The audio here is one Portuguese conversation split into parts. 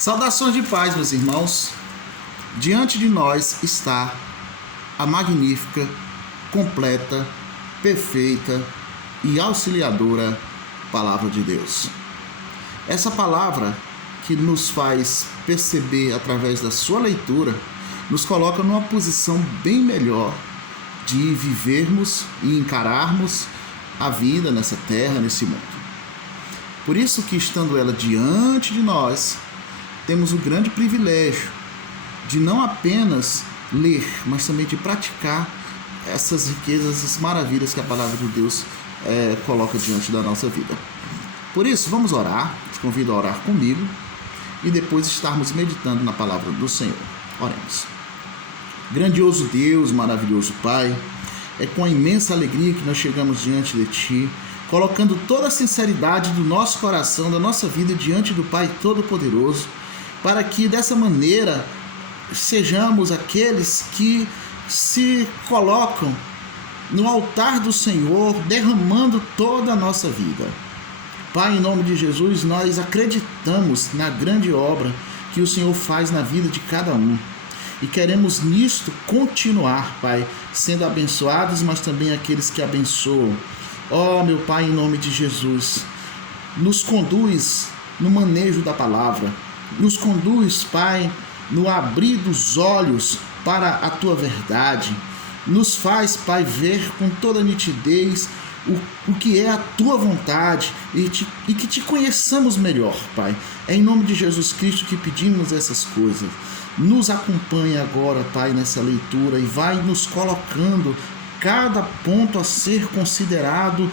Saudações de paz, meus irmãos. Diante de nós está a magnífica, completa, perfeita e auxiliadora Palavra de Deus. Essa palavra que nos faz perceber através da sua leitura, nos coloca numa posição bem melhor de vivermos e encararmos a vida nessa terra, nesse mundo. Por isso que, estando ela diante de nós, temos o grande privilégio de não apenas ler, mas também de praticar essas riquezas, essas maravilhas que a palavra de Deus coloca diante da nossa vida. Por isso, vamos orar. Te convido a orar comigo e depois estarmos meditando na palavra do Senhor. Oremos. Grandioso Deus, maravilhoso Pai, é com a imensa alegria que nós chegamos diante de Ti, colocando toda a sinceridade do nosso coração, da nossa vida diante do Pai Todo-Poderoso, para que dessa maneira sejamos aqueles que se colocam no altar do Senhor, derramando toda a nossa vida. Pai, em nome de Jesus, nós acreditamos na grande obra que o Senhor faz na vida de cada um. E queremos nisto continuar, Pai, sendo abençoados, mas também aqueles que abençoam. Ó, meu Pai, em nome de Jesus, nos conduz no manejo da palavra. Nos conduz, Pai, no abrir dos olhos para a Tua verdade. Nos faz, Pai, ver com toda nitidez o que é a Tua vontade e que Te conheçamos melhor, Pai. É em nome de Jesus Cristo que pedimos essas coisas. Nos acompanha agora, Pai, nessa leitura e vai nos colocando cada ponto a ser considerado,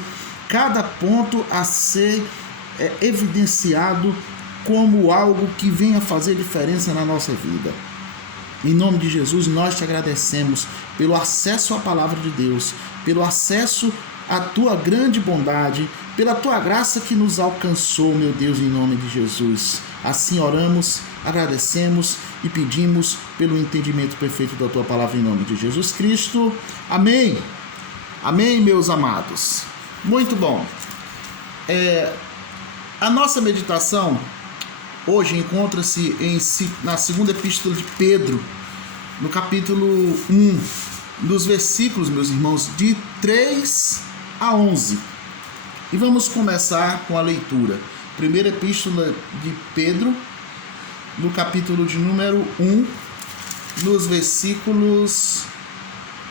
cada ponto a ser evidenciado como algo que venha fazer diferença na nossa vida. Em nome de Jesus, nós Te agradecemos pelo acesso à palavra de Deus, pelo acesso à Tua grande bondade, pela Tua graça que nos alcançou, meu Deus, em nome de Jesus. Assim oramos, agradecemos e pedimos pelo entendimento perfeito da Tua palavra em nome de Jesus Cristo. Amém. Amém, meus amados. Muito bom. A nossa meditação hoje encontra-se na segunda epístola de Pedro, no capítulo 1, dos versículos, meus irmãos, de 3 a 11. E vamos começar com a leitura. Primeira epístola de Pedro, no capítulo de número 1, nos versículos...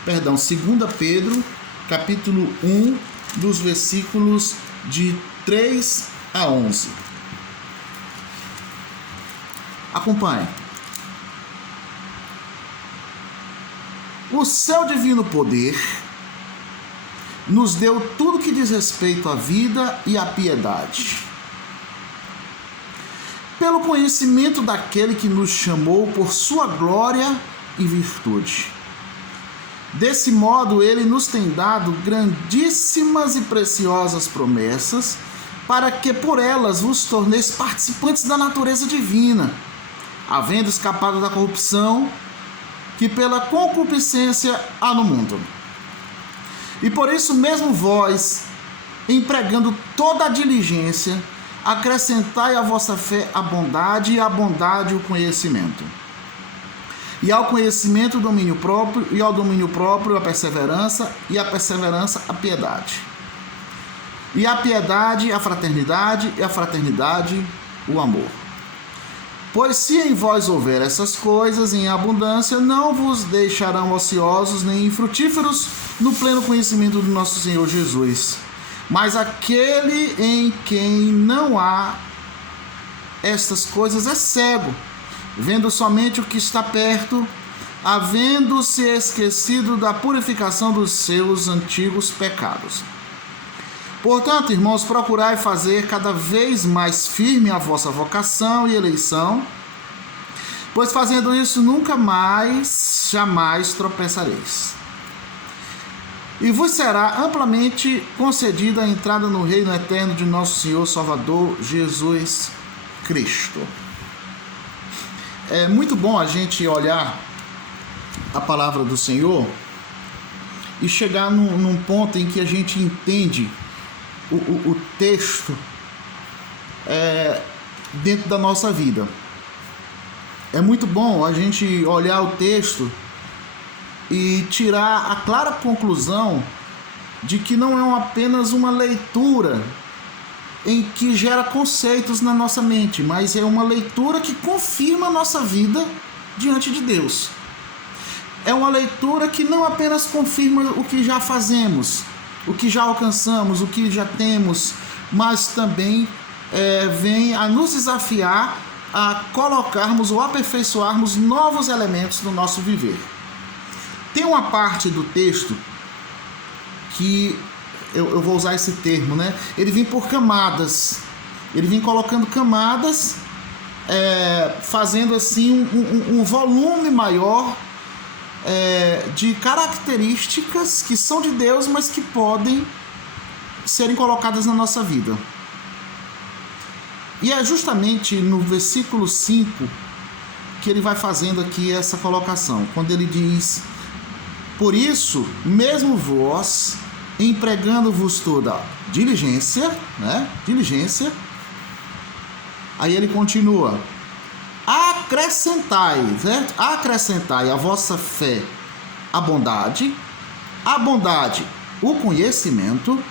Perdão, 2 Pedro, capítulo 1, dos versículos de 3 a 11. Acompanhe. O seu divino poder nos deu tudo que diz respeito à vida e à piedade, pelo conhecimento daquele que nos chamou por sua glória e virtude. Desse modo, ele nos tem dado grandíssimas e preciosas promessas, para que por elas vos torneis participantes da natureza divina, havendo escapado da corrupção que pela concupiscência há no mundo. E por isso mesmo vós, empregando toda a diligência, acrescentai à vossa fé a bondade, e à bondade o conhecimento. E ao conhecimento o domínio próprio, e ao domínio próprio a perseverança, e à perseverança a piedade. E a piedade a fraternidade, e a fraternidade o amor. Pois se em vós houver essas coisas em abundância, não vos deixarão ociosos nem infrutíferos no pleno conhecimento do nosso Senhor Jesus. Mas aquele em quem não há estas coisas é cego, vendo somente o que está perto, havendo-se esquecido da purificação dos seus antigos pecados. Portanto, irmãos, procurai fazer cada vez mais firme a vossa vocação e eleição, pois fazendo isso nunca mais, jamais tropeçareis. E vos será amplamente concedida a entrada no reino eterno de nosso Senhor Salvador Jesus Cristo. É muito bom a gente olhar a palavra do Senhor e chegar num ponto em que a gente entende o texto dentro da nossa vida. É muito bom a gente olhar o texto e tirar a clara conclusão de que não é apenas uma leitura em que gera conceitos na nossa mente, mas é uma leitura que confirma a nossa vida diante de Deus. É uma leitura que não apenas confirma o que já fazemos, o que já alcançamos, o que já temos, mas também vem a nos desafiar a colocarmos ou aperfeiçoarmos novos elementos no nosso viver. Tem uma parte do texto que eu vou usar esse termo, né? Ele vem por camadas. Ele vem colocando camadas, fazendo assim um volume maior de características que são de Deus, mas que podem serem colocadas na nossa vida. E é justamente no versículo 5 que ele vai fazendo aqui essa colocação, quando ele diz: por isso, mesmo vós, empregando-vos toda diligência, né? Diligência. Aí ele continua: acrescentai, certo? Acrescentai a vossa fé a bondade o conhecimento,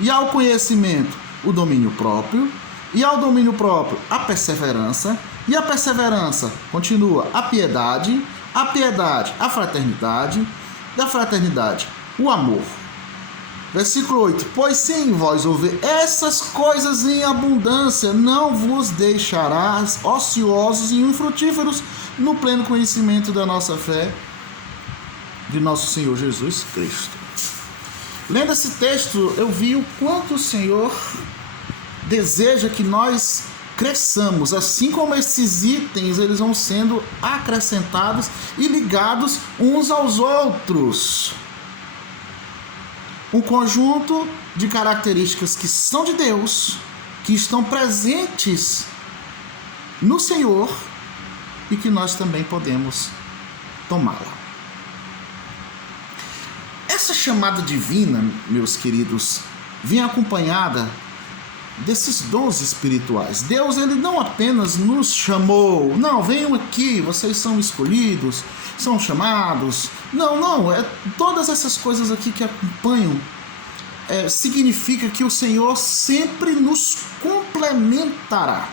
e ao conhecimento o domínio próprio, e ao domínio próprio a perseverança, e a perseverança continua a piedade a fraternidade, da fraternidade o amor. Versículo 8: pois se em vós houver essas coisas em abundância, não vos deixarás ociosos e infrutíferos no pleno conhecimento da nossa fé, de nosso Senhor Jesus Cristo. Lendo esse texto, eu vi o quanto o Senhor deseja que nós cresçamos, assim como esses itens eles vão sendo acrescentados e ligados uns aos outros. Um conjunto de características que são de Deus, que estão presentes no Senhor e que nós também podemos tomá-la. Essa chamada divina, meus queridos, vem acompanhada desses dons espirituais. Deus, ele não apenas nos chamou, não, venham aqui, vocês são escolhidos, são chamados. Não, todas essas coisas aqui que acompanham significa que o Senhor sempre nos complementará.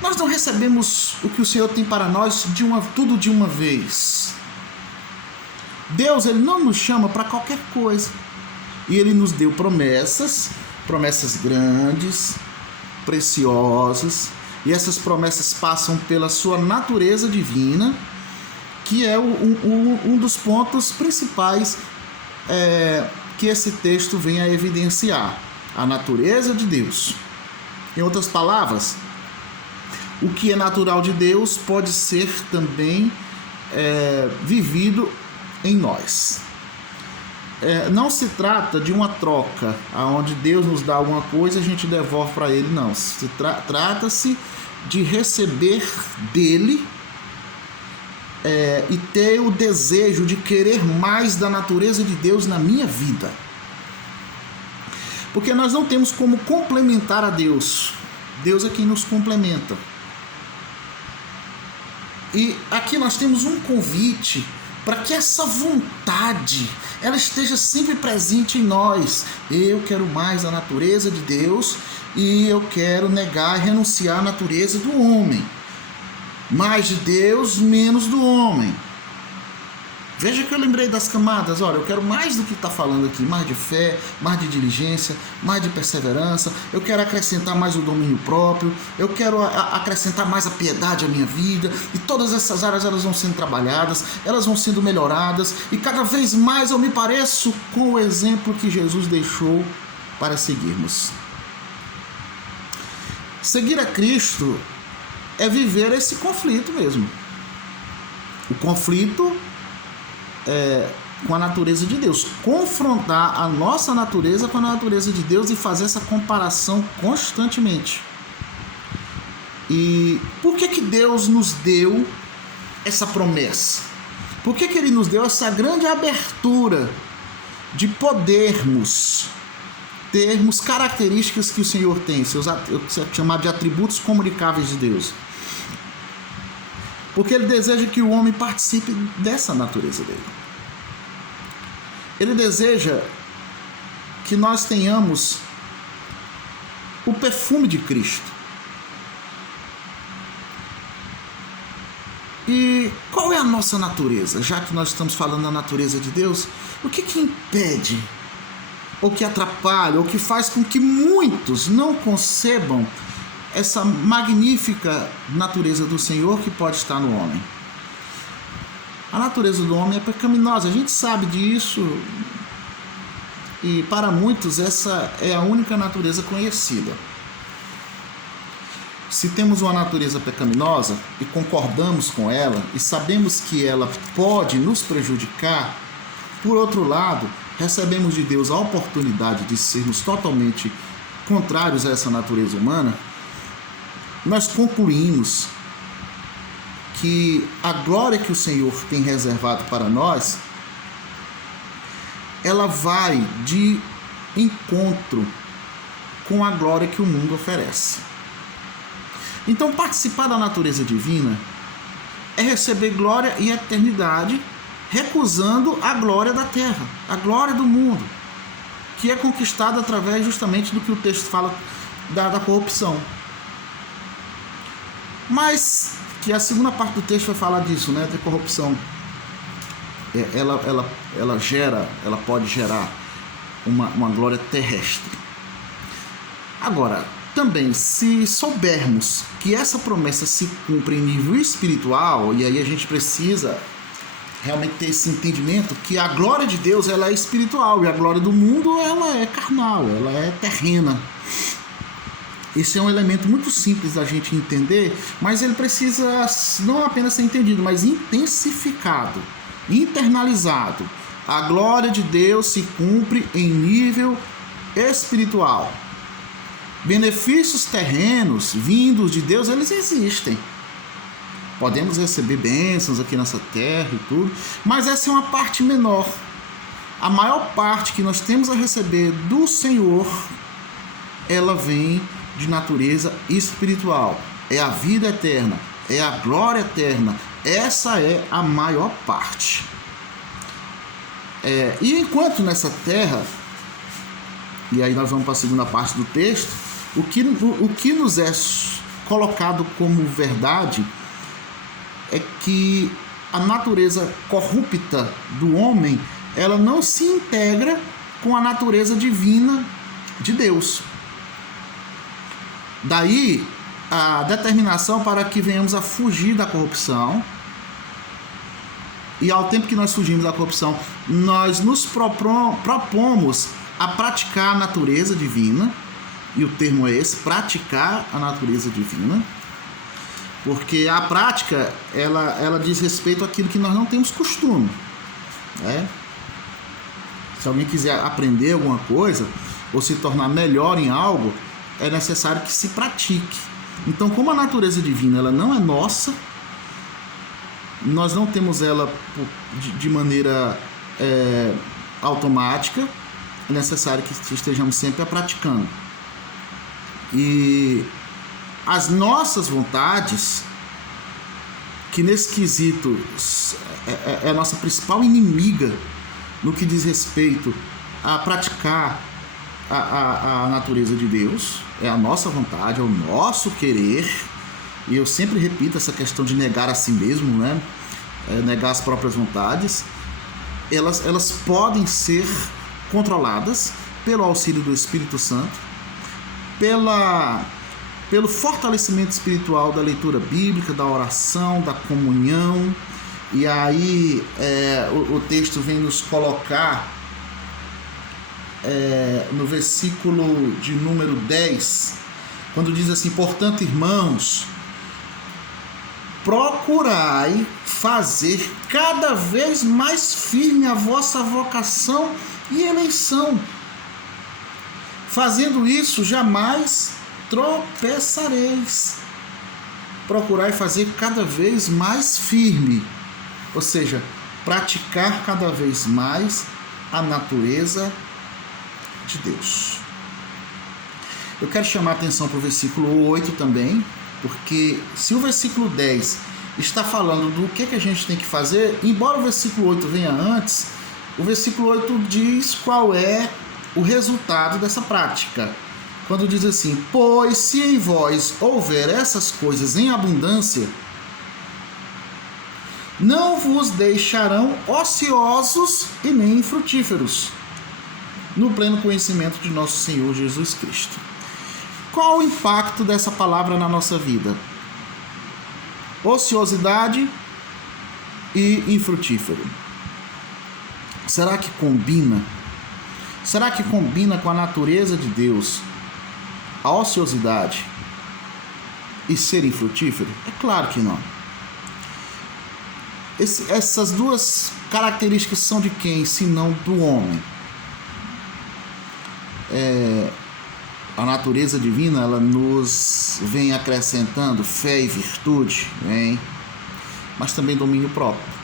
Nós não recebemos o que o Senhor tem para nós tudo de uma vez. Deus, ele não nos chama para qualquer coisa. E ele nos deu promessas grandes, preciosas, e essas promessas passam pela sua natureza divina, que é um dos pontos principais que esse texto vem a evidenciar: a natureza de Deus. Em outras palavras, o que é natural de Deus pode ser também vivido em nós. Não se trata de uma troca, onde Deus nos dá alguma coisa e a gente devolve para Ele, não. Trata-se de receber dele e ter o desejo de querer mais da natureza de Deus na minha vida. Porque nós não temos como complementar a Deus. Deus é quem nos complementa. E aqui nós temos um convite para que essa vontade ela esteja sempre presente em nós. Eu quero mais a natureza de Deus e eu quero negar e renunciar à natureza do homem. Mais de Deus, menos do homem. Veja que eu lembrei das camadas. Olha, eu quero mais do que está falando aqui: mais de fé, mais de diligência, mais de perseverança. Eu quero acrescentar mais o domínio próprio. Eu quero acrescentar mais a piedade à minha vida. E todas essas áreas elas vão sendo trabalhadas, elas vão sendo melhoradas. E cada vez mais eu me pareço com o exemplo que Jesus deixou para seguirmos. Seguir a Cristo é viver esse conflito mesmo. O conflito com a natureza de Deus, confrontar a nossa natureza com a natureza de Deus e fazer essa comparação constantemente. E por que Deus nos deu essa promessa? Por que Ele nos deu essa grande abertura de podermos termos, características que o Senhor tem, chamado de atributos comunicáveis de Deus. Porque ele deseja que o homem participe dessa natureza dele. Ele deseja que nós tenhamos o perfume de Cristo. E qual é a nossa natureza? Já que nós estamos falando da natureza de Deus, o que impede, ou que atrapalha, ou que faz com que muitos não concebam essa magnífica natureza do Senhor que pode estar no homem? A natureza do homem é pecaminosa, a gente sabe disso, e para muitos essa é a única natureza conhecida. Se temos uma natureza pecaminosa e concordamos com ela e sabemos que ela pode nos prejudicar, por outro lado, recebemos de Deus a oportunidade de sermos totalmente contrários a essa natureza humana, nós concluímos que a glória que o Senhor tem reservado para nós, ela vai de encontro com a glória que o mundo oferece. Então, participar da natureza divina é receber glória e eternidade, recusando a glória da terra, a glória do mundo, que é conquistada através justamente do que o texto fala da corrupção. Mas que a segunda parte do texto vai falar disso, né, da corrupção. Ela pode gerar uma glória terrestre. Agora, também, se soubermos que essa promessa se cumpre em nível espiritual, e aí a gente precisa realmente ter esse entendimento que a glória de Deus ela é espiritual e a glória do mundo ela é carnal, ela é terrena. Esse é um elemento muito simples da gente entender, mas ele precisa não apenas ser entendido, mas intensificado, internalizado. A glória de Deus se cumpre em nível espiritual. Benefícios terrenos vindos de Deus, eles existem. Podemos receber bênçãos aqui nessa terra e tudo, mas essa é uma parte menor. A maior parte que nós temos a receber do Senhor, ela vem de natureza espiritual. É a vida eterna, é a glória eterna. Essa é a maior parte. E enquanto nessa terra, e aí nós vamos para a segunda parte do texto, o que nos é colocado como verdade é que a natureza corrupta do homem, ela não se integra com a natureza divina de Deus. Daí a determinação para que venhamos a fugir da corrupção. E ao tempo que nós fugimos da corrupção, nós nos propomos a praticar a natureza divina. E o termo é esse, praticar a natureza divina. Porque a prática, ela diz respeito àquilo que nós não temos costume, né? Se alguém quiser aprender alguma coisa, ou se tornar melhor em algo, é necessário que se pratique. Então, como a natureza divina ela não é nossa, nós não temos ela de maneira automática, é necessário que estejamos sempre a praticando. E as nossas vontades, que nesse quesito é a nossa principal inimiga no que diz respeito a praticar a natureza de Deus, é a nossa vontade, é o nosso querer. E eu sempre repito essa questão de negar a si mesmo, né? Negar as próprias vontades. Elas podem ser controladas pelo auxílio do Espírito Santo, pelo fortalecimento espiritual da leitura bíblica, da oração, da comunhão. E aí o texto vem nos colocar no versículo de número 10, quando diz assim: portanto, irmãos, procurai fazer cada vez mais firme a vossa vocação e eleição. Fazendo isso, jamais tropeçareis. Procurai fazer cada vez mais firme, ou seja, praticar cada vez mais a natureza de Deus. Eu quero chamar a atenção para o versículo 8 também, porque se o versículo 10 está falando do que a gente tem que fazer, embora o versículo 8 venha antes, o versículo 8 diz qual é o resultado dessa prática. Quando diz assim: pois se em vós houver essas coisas em abundância, não vos deixarão ociosos e nem infrutíferos no pleno conhecimento de nosso Senhor Jesus Cristo. Qual o impacto dessa palavra na nossa vida? Ociosidade e infrutífero. Será que combina? Será que combina com a natureza de Deus a ociosidade e ser infrutífero? É claro que não. Essas duas características são de quem, se não do homem? A natureza divina, ela nos vem acrescentando fé e virtude, hein? Mas também domínio próprio.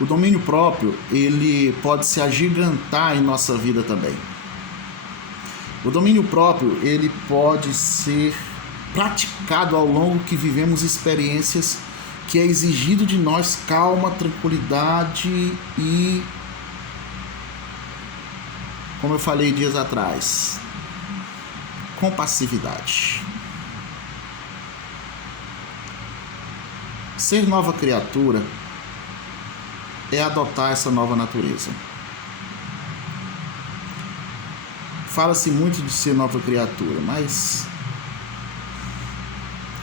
O domínio próprio, ele pode se agigantar em nossa vida também. O domínio próprio, ele pode ser praticado ao longo que vivemos experiências que é exigido de nós calma, tranquilidade e, como eu falei dias atrás, compassividade. Ser nova criatura é adotar essa nova natureza. Fala-se muito de ser nova criatura, mas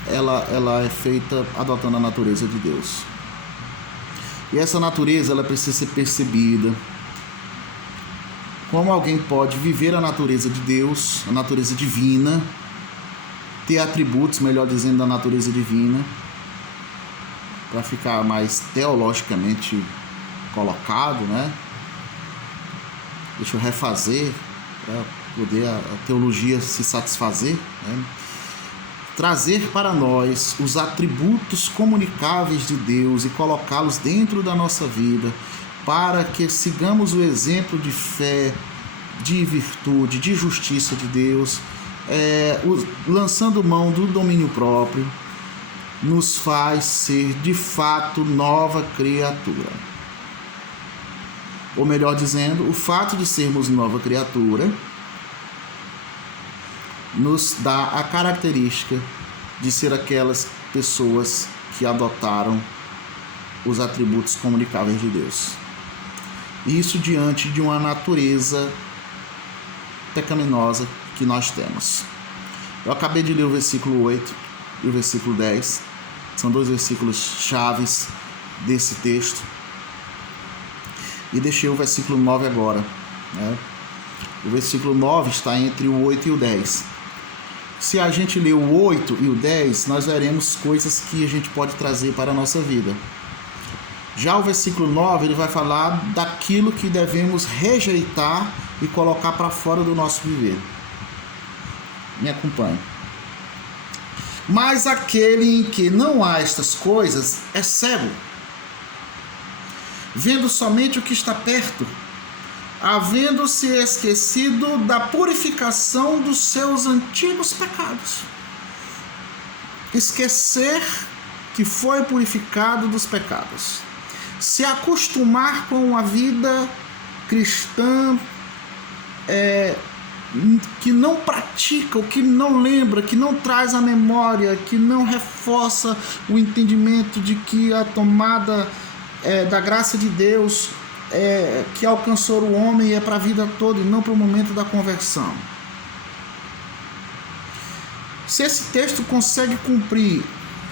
ela é feita adotando a natureza de Deus. E essa natureza, ela precisa ser percebida. Como alguém pode viver a natureza de Deus, a natureza divina, ter atributos, melhor dizendo, da natureza divina, para ficar mais teologicamente colocado, né? Deixa eu refazer, para poder a teologia se satisfazer, né? Trazer para nós os atributos comunicáveis de Deus e colocá-los dentro da nossa vida, para que sigamos o exemplo de fé, de virtude, de justiça de Deus, lançando mão do domínio próprio, nos faz ser de fato nova criatura. Ou melhor dizendo, o fato de sermos nova criatura nos dá a característica de ser aquelas pessoas que adotaram os atributos comunicáveis de Deus. Isso diante de uma natureza pecaminosa que nós temos. Eu acabei de ler o versículo 8 e o versículo 10. São dois versículos chaves desse texto. E deixei o versículo 9 agora, né? O versículo 9 está entre o 8 e o 10. Se a gente ler o 8 e o 10, nós veremos coisas que a gente pode trazer para a nossa vida. Já o versículo 9, ele vai falar daquilo que devemos rejeitar e colocar para fora do nosso viver. Me acompanhe. Mas aquele em que não há estas coisas é cego, vendo somente o que está perto, havendo-se esquecido da purificação dos seus antigos pecados. Esquecer que foi purificado dos pecados. Se acostumar com a vida cristã que não pratica, o que não lembra, que não traz a memória, que não reforça o entendimento de que a tomada da graça de Deus que alcançou o homem é para a vida toda e não para o momento da conversão. Se esse texto consegue cumprir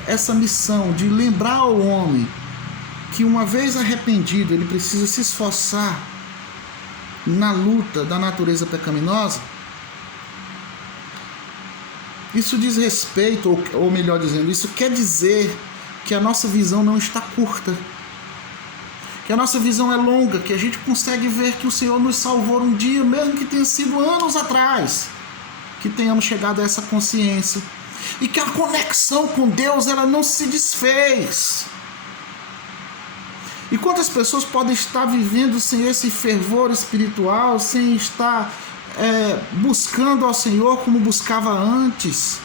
essa missão de lembrar ao homem que uma vez arrependido ele precisa se esforçar na luta da natureza pecaminosa, isso diz respeito, ou melhor dizendo, isso quer dizer que a nossa visão não está curta, que a nossa visão é longa, que a gente consegue ver que o Senhor nos salvou um dia, mesmo que tenha sido anos atrás, que tenhamos chegado a essa consciência, e que a conexão com Deus ela não se desfez. E quantas pessoas podem estar vivendo sem esse fervor espiritual, sem estar buscando ao Senhor como buscava antes,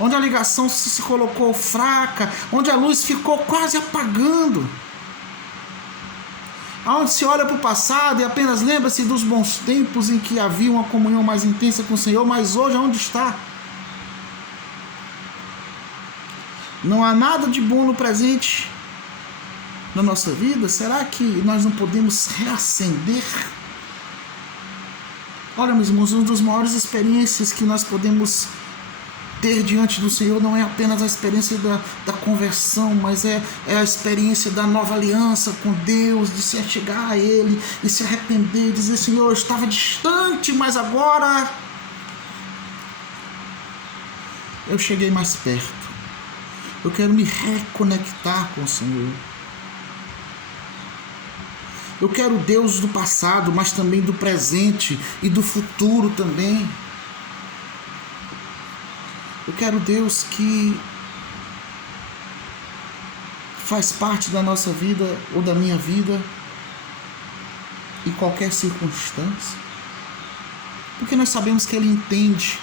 onde a ligação se colocou fraca, onde a luz ficou quase apagando, onde se olha para o passado e apenas lembra-se dos bons tempos em que havia uma comunhão mais intensa com o Senhor, mas hoje onde está? Não há nada de bom no presente na nossa vida? Será que nós não podemos reacender? Olha, meus irmãos, uma das maiores experiências que nós podemos ter diante do Senhor não é apenas a experiência da conversão, mas é a experiência da nova aliança com Deus, de se chegar a Ele e se arrepender e dizer: Senhor, eu estava distante, mas agora eu cheguei mais perto. Eu quero me reconectar com o Senhor. Eu quero Deus do passado, mas também do presente e do futuro também. Eu quero Deus que faz parte da nossa vida ou da minha vida em qualquer circunstância. Porque nós sabemos que Ele entende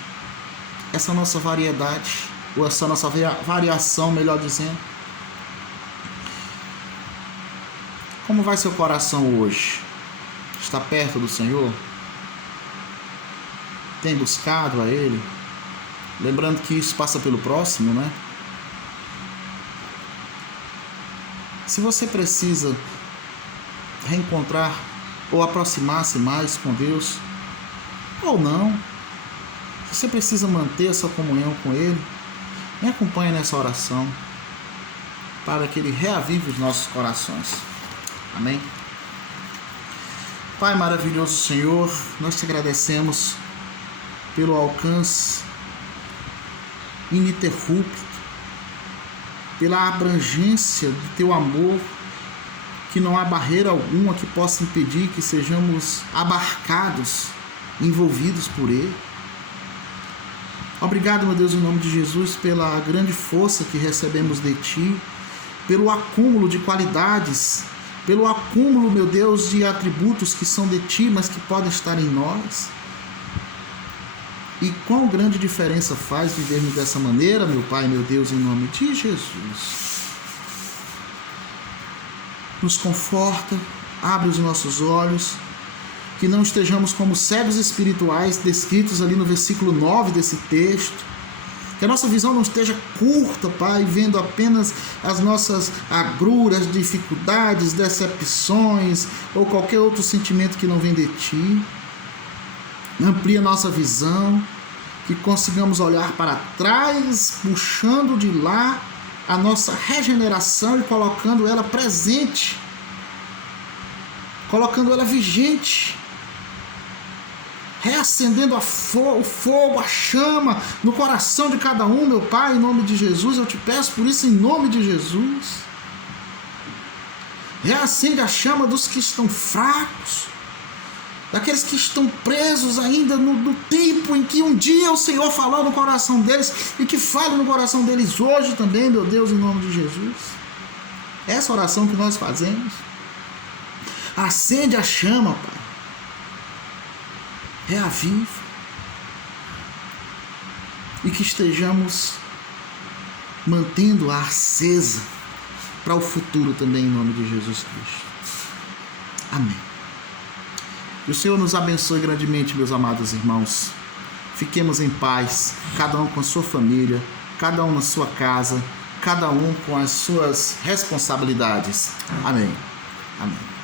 essa nossa variedade, ou essa nossa variação, melhor dizendo. Como vai seu coração hoje? Está perto do Senhor? Tem buscado a Ele? Lembrando que isso passa pelo próximo, né? Se você precisa reencontrar ou aproximar-se mais com Deus, ou não, se você precisa manter a sua comunhão com Ele, me acompanhe nessa oração, para que Ele reavive os nossos corações. Amém? Pai maravilhoso Senhor, nós te agradecemos pelo alcance ininterrupto, pela abrangência do teu amor, que não há barreira alguma que possa impedir que sejamos abarcados, envolvidos por Ele. Obrigado, meu Deus, em nome de Jesus, pela grande força que recebemos de Ti, pelo acúmulo de qualidades, pelo acúmulo, meu Deus, de atributos que são de Ti, mas que podem estar em nós. E quão grande diferença faz vivermos dessa maneira, meu Pai, meu Deus, em nome de Jesus. Nos conforta, abre os nossos olhos, que não estejamos como cegos espirituais descritos ali no versículo 9 desse texto, que a nossa visão não esteja curta, Pai, vendo apenas as nossas agruras, dificuldades, decepções ou qualquer outro sentimento que não vem de Ti. Amplia nossa visão, que consigamos olhar para trás, puxando de lá a nossa regeneração e colocando ela presente, colocando ela vigente, reacendendo o fogo, a chama no coração de cada um, meu Pai, em nome de Jesus. Eu te peço por isso, em nome de Jesus. Reacende a chama dos que estão fracos, daqueles que estão presos ainda no tempo em que um dia o Senhor falou no coração deles e que fala no coração deles hoje também, meu Deus, em nome de Jesus. Essa oração que nós fazemos. Acende a chama, Pai. Reaviva. E que estejamos mantendo-a acesa para o futuro também, em nome de Jesus Cristo. Amém. Que o Senhor nos abençoe grandemente, meus amados irmãos. Fiquemos em paz, cada um com a sua família, cada um na sua casa, cada um com as suas responsabilidades. Amém. Amém.